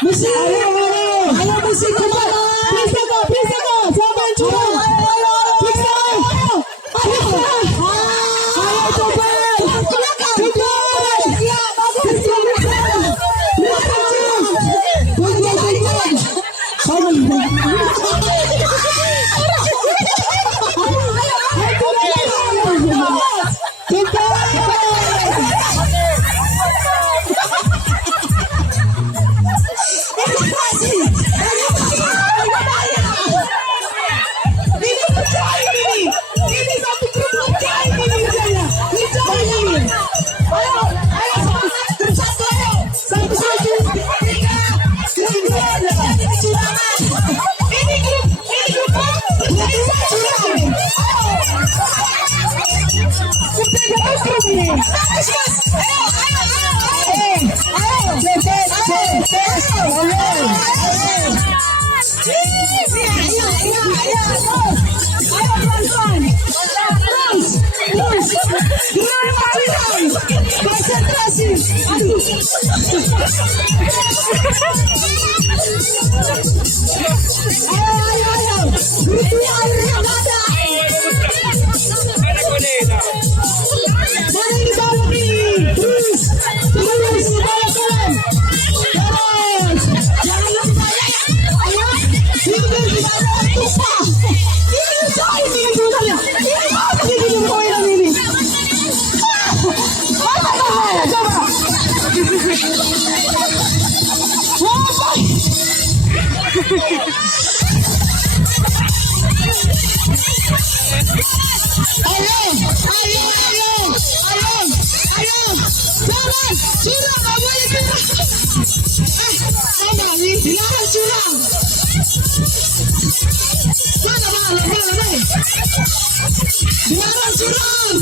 Musik. Ayo musik cepat. Bisa kok. Siapa yang curang? Bisa. Ayo cepat. Cepat. Ya, bagus. Konsentrasi. Ayo. Ini airnya ada. Mana di bawah ini? Terus. Jangan lupa ya. Ayo. Ini di bawah tumpah. Ini coy ini tulisannya. Ini apa sih ini koin ini? Coba. Ayo. Jangan curang, nggak boleh curang. Dilarang curang. Mana? Dilarang curang.